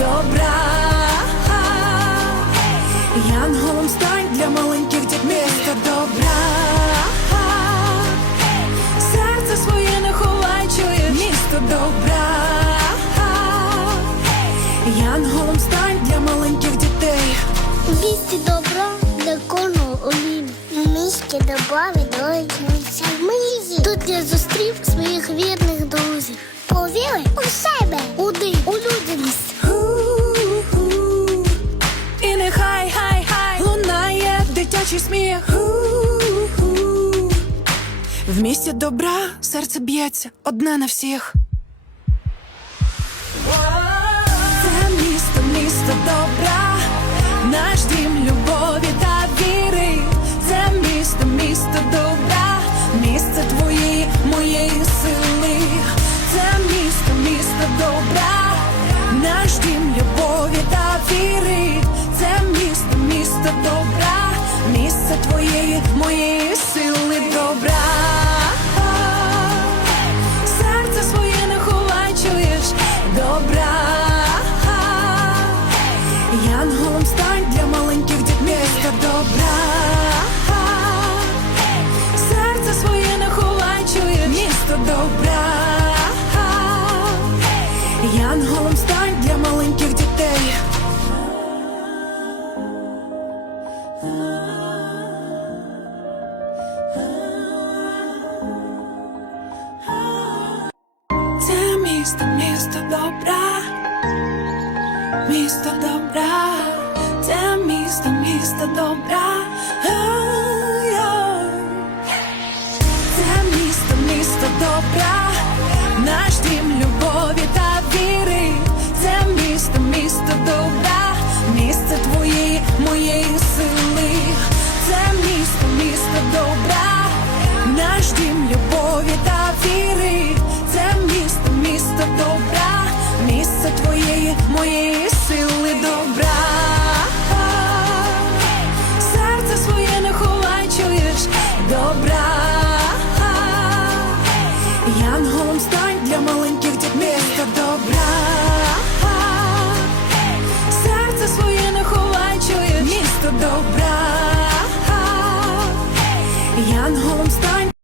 Добра. Янголом стань для маленьких місто добра. Серце своє не ховай, чуєш місто добра. Янголом стань для маленьких дітей. У місті добра для кожного олім. Місті добра відроджується мрії. Тут я зустрів своїх вірних друзів. Повіри у дитячий сміх. В місті добра серце б'ється одне на всіх. Це місто, місто добра, наш дім любові та віри. Це місто, місто добра, місце твоєї, моєї сили. Це місто, місто добра, твоєї, моєї сили добра. Місто добра, це місто, місто добра. Це місто, місто добра, наш дім твоєї, моєї сили добра.